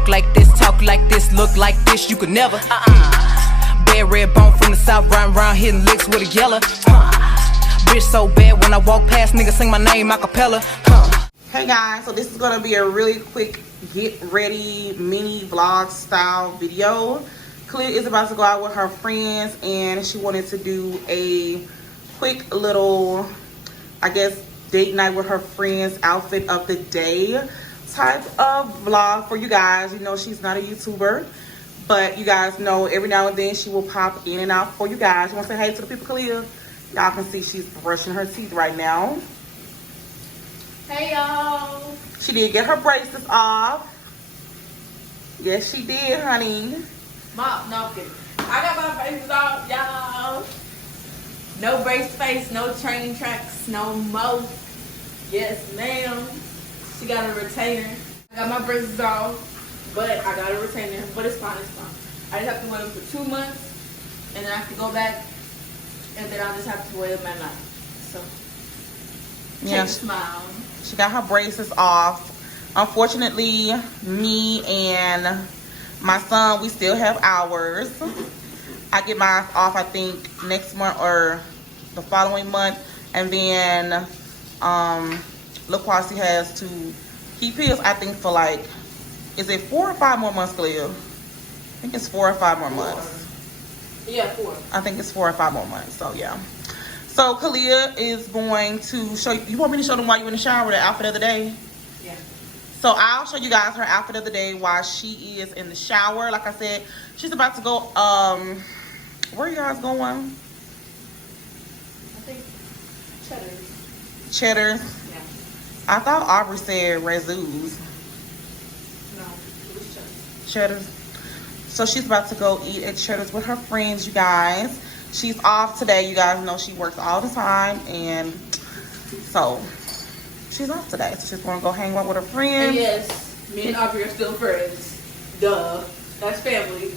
walk like this, look like this, you could never. Bad red bone from the south, round hitting licks with a yellow. Bitch so bad when I walk past, niggas sing my name a cappella. Hey guys, so this is gonna be a really quick get ready mini vlog style video. Clea is about to go out with her friends and she wanted to do a quick little, I guess, date night with her friends, outfit of the day type of vlog for you guys. You know, she's not a YouTuber, but you guys know every now and then she will pop in and out for you guys. You want to say hey to the people, Clea? Y'all can see she's brushing her teeth right now. Hey y'all. She did get her braces off. Yes, she did, honey. Mom, no, I'm kidding. I got my braces off, y'all. No brace face, no train tracks, no mo. Yes, ma'am. She got a retainer. I got my braces off, but I got a retainer. But it's fine, it's fine. I just have to wear them for 2 months, and then I have to go back, and then I'll just have to wear them at night. So, yeah, smile. She got her braces off. Unfortunately, me and my son, we still have ours. I get mine off, I think, next month or the following month. And then LaQuasi has to keep his, I think, for like, is it 4 or 5 more months, Clea? I think it's 4 or 5 more months. Yeah, 4. I think it's 4 or 5 more months, so yeah. So Clea is going to show you want me to show them while you're in the shower, the outfit of the day? Yeah. So I'll show you guys her outfit of the day while she is in the shower. Like I said, she's about to go, where are you guys going? I think Cheddar's. Cheddar's? Yeah. I thought Aubrey said Razoo's. No, it was Cheddar's. Cheddar's. So she's about to go eat at Cheddar's with her friends, you guys. She's off today. You guys know she works all the time, and so she's off today. So she's gonna go hang out with her friends. And yes, me and Aubrey are still friends. Duh. That's family.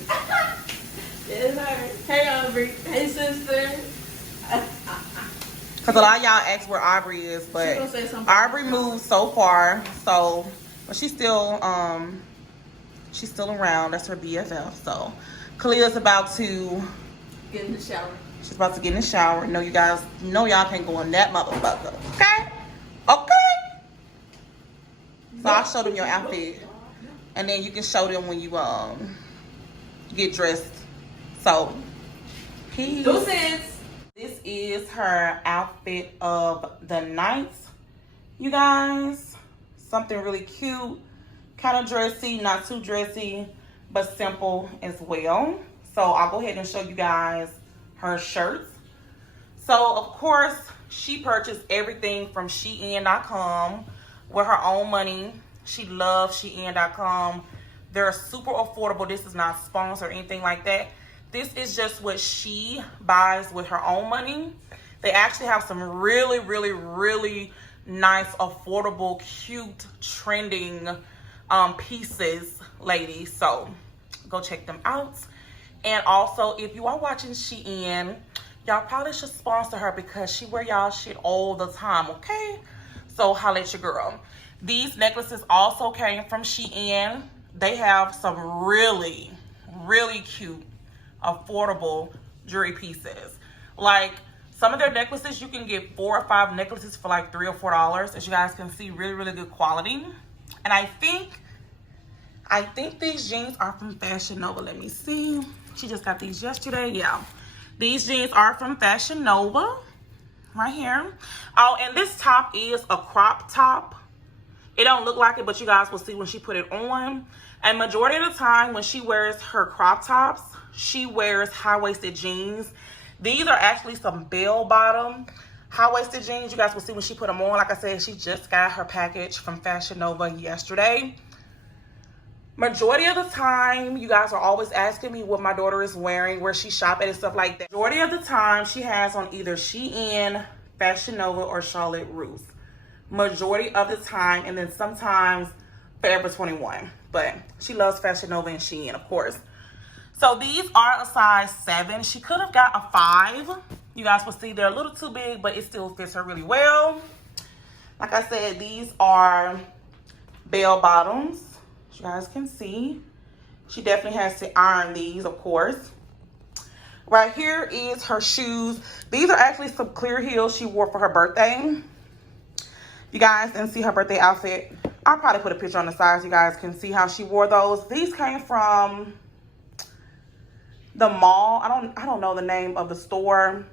It's her. Hey Aubrey. Hey sister. Because a lot of y'all ask where Aubrey is, but Aubrey moved so far. So, but she's still around. That's her BFF. So Clea's about to get in the shower. She's about to get in the shower. No, you guys know y'all can't go in that motherfucker. Okay? Okay? So I'll show them your outfit. And then you can show them when you get dressed. So, peace. This is her outfit of the night, you guys. Something really cute. Kind of dressy, not too dressy, but simple as well. So I'll go ahead and show you guys her shirts. So of course, she purchased everything from Shein.com with her own money. She loves Shein.com. They're super affordable. This is not sponsored or anything like that. This is just what she buys with her own money. They actually have some really, really, really nice, affordable, cute, trending pieces, ladies. So go check them out. And also, if you are watching Shein, y'all probably should sponsor her because she wear y'all shit all the time, okay? So holla at your girl. These necklaces also came from Shein. They have some really, really cute, affordable jewelry pieces. Like, some of their necklaces, you can get 4 or 5 necklaces for like $3 or $4. As you guys can see, really, really good quality. And I think these jeans are from Fashion Nova. Let me see. She just got these yesterday. Yeah. These jeans are from Fashion Nova. Right here. Oh, and this top is a crop top. It don't look like it, but you guys will see when she put it on. And majority of the time when she wears her crop tops, she wears high-waisted jeans. These are actually some bell-bottom high-waisted jeans. You guys will see when she put them on. Like I said, she just got her package from Fashion Nova yesterday. Majority of the time, you guys are always asking me what my daughter is wearing, where she shop at and stuff like that. Majority of the time, she has on either Shein, Fashion Nova, or Charlotte Russe. Majority of the time, and then sometimes Forever 21. But she loves Fashion Nova and Shein, of course. So these are a size 7. She could have got a 5. You guys will see they're a little too big, but it still fits her really well. Like I said, these are bell bottoms. As you guys can see, she definitely has to iron these, of course. Right here is her shoes. These are actually some clear heels she wore for her birthday. You guys didn't see her birthday outfit. I'll probably put a picture on the side so you guys can see how she wore those. These came from the mall. I don't know the name of the store,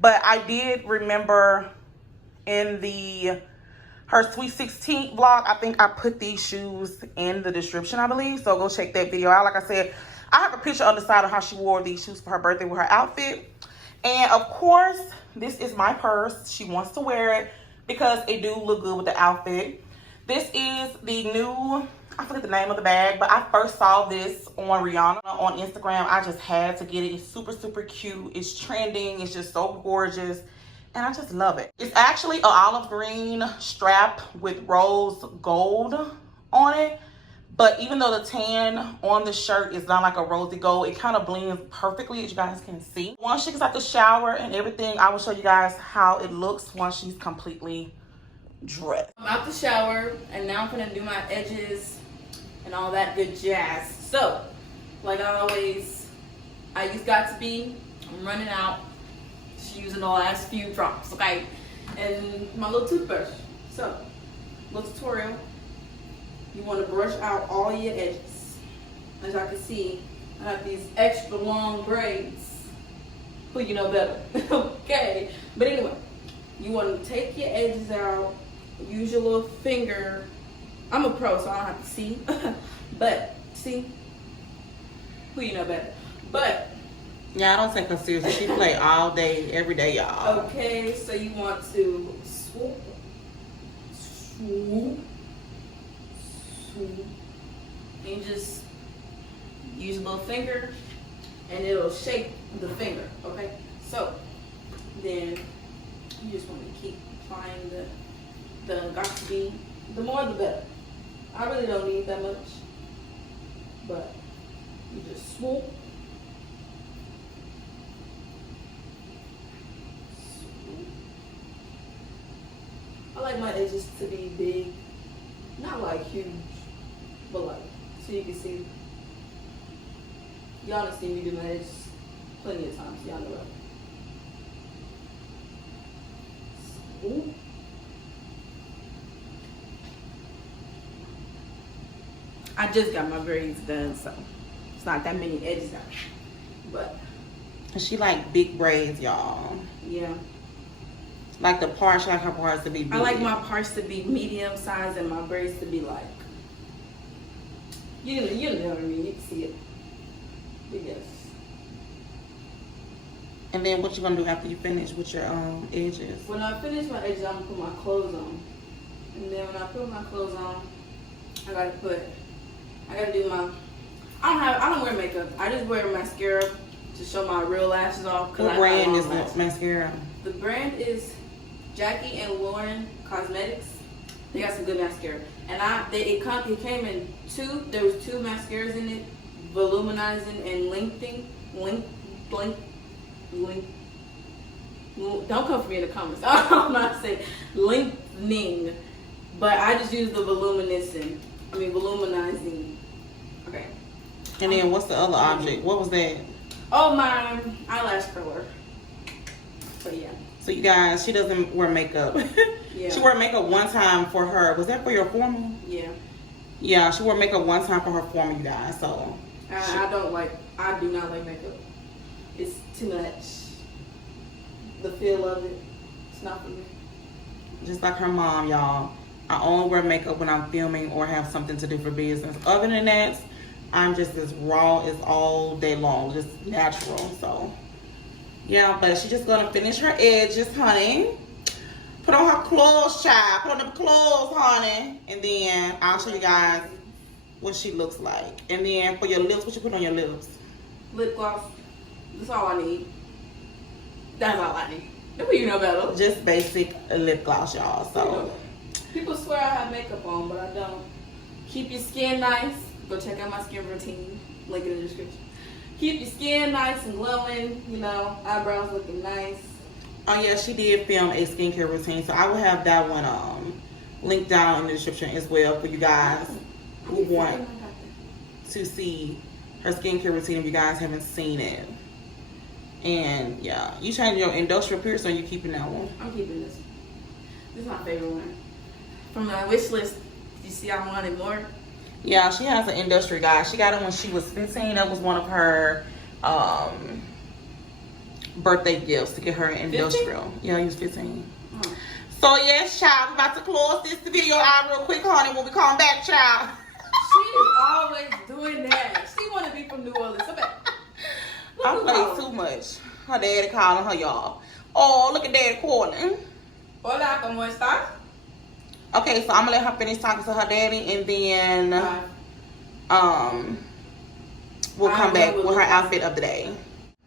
but I did remember in her Sweet 16 vlog, I think I put these shoes in the description, I believe. So go check that video out. Like I said, I have a picture on the side of how she wore these shoes for her birthday with her outfit. And of course, this is my purse. She wants to wear it because it do look good with the outfit. This is the new, I forget the name of the bag, but I first saw this on Rihanna on Instagram. I just had to get it. It's super, super cute. It's trending. It's just so gorgeous. And I just love it. It's actually an olive green strap with rose gold on it. But even though the tan on the shirt is not like a rosy gold, it kind of blends perfectly, as you guys can see. Once she gets out the shower and everything, I will show you guys how it looks once she's completely dressed. I'm out the shower, and now I'm gonna do my edges and all that good jazz. So, like always, I use Got2b. I'm running out. Just using the last few drops, okay? And my little toothbrush. So, little tutorial. You want to brush out all your edges. As y'all can see, I have these extra long braids. Who you know better? Okay. But anyway, you want to take your edges out. Use your little finger. I'm a pro, so I don't have to see. But, see? Who you know better? But, yeah, I don't take her seriously. She play all day, every day, y'all. Okay, so you want to swoop, swoop, swoop. You just use a little finger, and it'll shape the finger. Okay, so then you just want to keep applying the Got2b. The more, the better. I really don't need that much, but you just swoop. I like my edges to be big, not like huge, but like, so you can see. Y'all have seen me do my edges plenty of times, y'all know that. So, I just got my braids done, so it's not that many edges out, but. She like big braids, y'all. Yeah. Like the parts, like her parts to be big. I like my parts to be medium size and my braids to be like, you know what I mean, you can see it. But yes. And then what you gonna do after you finish with your edges? When I finish my edges, I'm gonna put my clothes on. And then when I put my clothes on, I gotta do my, I don't wear makeup. I just wear mascara to show my real lashes off. What brand is the mascara? The brand is Jackie and Lauren Cosmetics. They got some good mascara, and it came in two. There was two mascaras in it, volumizing and lengthening. Don't come for me in the comments. I'm not saying lengthening, but I just use the volumizing. Okay. And then what's the other object? What was that? Oh, my eyelash curler. So yeah. So you guys, she doesn't wear makeup. Yeah. She wore makeup one time for her. Was that for your formal? Yeah. Yeah, she wore makeup one time for her formal, you guys. So I do not like makeup. It's too much. The feel of it, it's not for me. Just like her mom, y'all. I only wear makeup when I'm filming or have something to do for business. Other than that, I'm just as raw as all day long, just natural. So yeah, but she's just gonna finish her edges, honey. Put on her clothes, child. Put on the clothes, honey. And then I'll show you guys what she looks like. And then for your lips, what you put on your lips? Lip gloss. That's all I need. That's all I need. You know better. Just basic lip gloss, y'all. So people swear I have makeup on, but I don't. Keep your skin nice. Go check out my skin routine. Link in the description. Keep your skin nice and glowing. You know, eyebrows looking nice. Oh yeah, she did film a skincare routine, so I will have that one linked down in the description as well for you guys. who want to see her skincare routine if you guys haven't seen it. And yeah, you changing your industrial piercing, or you keeping that one? I'm keeping this. This is my favorite one. From my wish list, you see I wanted more? Yeah, she has an industrial, guys. She got it when she was 15. That was one of her birthday gifts, to get her an industrial. 15? Yeah, he was 15. Oh. So yes, child, we're about to close this video out real quick, honey, when we come back, child. She's always doing that. She want to be from New Orleans. I play too much. Her daddy calling her, y'all. Oh, look at daddy calling. Hola, ¿cómo estás? Okay, so I'm gonna let her finish talking to her daddy, and then we'll come back with her outfit of the day.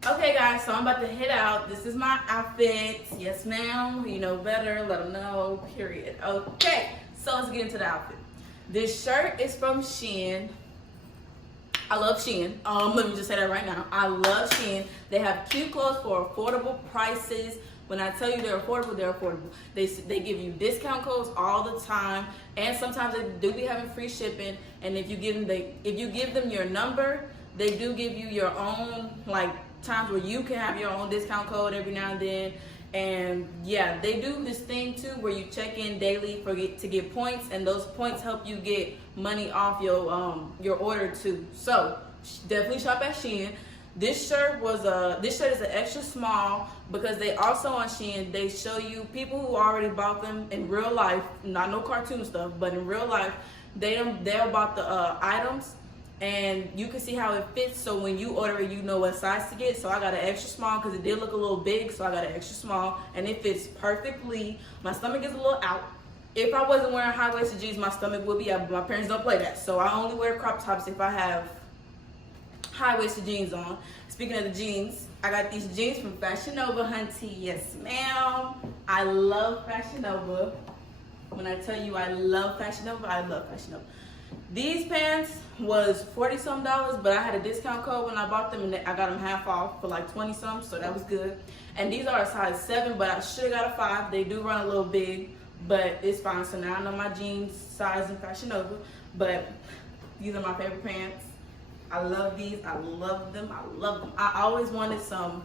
Okay, guys, so I'm about to head out. This is my outfit. Yes, ma'am. You know better. Let them know. Period. Okay, so let's get into the outfit. This shirt is from Shein. I love Shein. Let me just say that right now. I love Shein. They have cute clothes for affordable prices. When I tell you they're affordable, they're affordable. They give you discount codes all the time, and sometimes they do be having free shipping. And if you give them your number, they do give you your own, like, times where you can have your own discount code every now and then. And yeah, they do this thing too where you check in daily to get points, and those points help you get money off your order too. So definitely shop at Shein. This shirt is an extra small because they also on Shein, they show you people who already bought them in real life, not no cartoon stuff, but in real life, they'll bought the items, and you can see how it fits. So when you order it, you know what size to get. So I got an extra small because it did look a little big, so I got an extra small, and it fits perfectly. My stomach is a little out. If I wasn't wearing high-waisted jeans, my stomach would be out, but my parents don't play that. So I only wear crop tops if I have high-waisted jeans on. Speaking of the jeans, I got these jeans from Fashion Nova, hunty. Yes, ma'am. I love Fashion Nova. When I tell you I love Fashion Nova, I love Fashion Nova. These pants was $40-some, but I had a discount code when I bought them, and I got them half off for like 20-some, so that was good. And these are a size 7, but I should have got a 5. They do run a little big, but it's fine. So now I know my jeans size in Fashion Nova, but these are my favorite pants. I love these. I love them. I love them. I always wanted some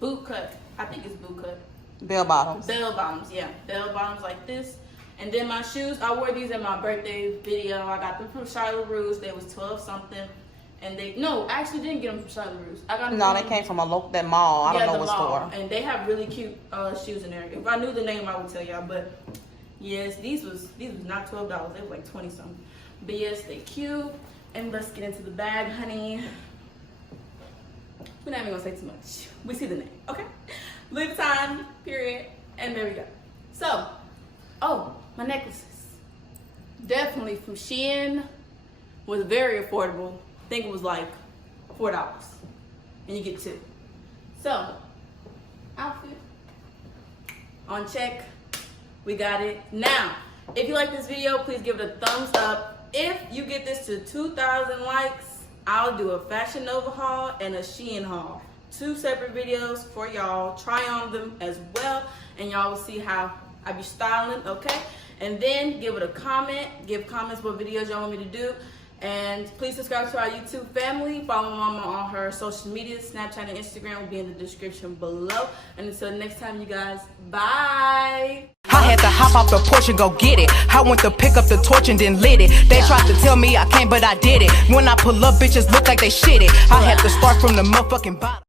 boot cut. I think it's boot cut. Bell bottoms. Bell bottoms, yeah. Bell bottoms like this. And then my shoes, I wore these in my birthday video. I got them from Charlotte Russe. They was 12-something. And I actually didn't get them from Charlotte Russe. I got them they came from that mall. I don't know what store. And they have really cute shoes in there. If I knew the name, I would tell y'all. But yes, these was not $12. They were like 20-something. But yes, they cute. And let's get into the bag, honey. We're not even gonna say too much. We see the name, okay? Louis Vuitton, period. And there we go. So, my necklaces. Definitely from Shein. Was very affordable. I think it was like $4. And you get 2. So, outfit on check. We got it. Now, if you like this video, please give it a thumbs up. If you get this to 2,000 likes, I'll do a Fashion Nova haul and a Shein haul. 2 separate videos for y'all. Try on them as well, and y'all will see how I be styling, okay? And then give it a comment. Give comments what videos y'all want me to do. And please subscribe to our YouTube family. Follow Mama on her social media. Snapchat and Instagram will be in the description below. And until next time, you guys, bye. I had to hop off the porch and go get it. I went to pick up the torch and then lit it. They tried to tell me I can't, but I did it. When I pull up, bitches look like they shit it. I had to start from the motherfucking bottom.